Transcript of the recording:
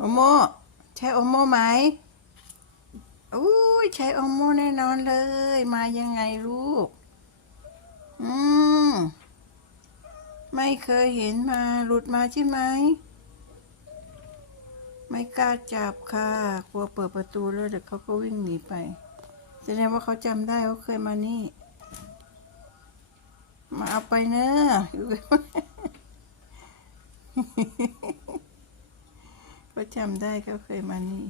โอโมใช่โอโมไหมอุ้ยใช่โอโมแน่นอนเลยมายังไงลูกอืมไม่เคยเห็นมาหลุดมาใช่ไหมไม่กล้าจับค่ะกลัวเปิดประตูแล้วเดี๋ยวเขาก็วิ่งหนีไปแสดงว่าเขาจำได้เขาเคยมานี่มาเอาไปเนอะเขาจำได้เขาเคยมานี่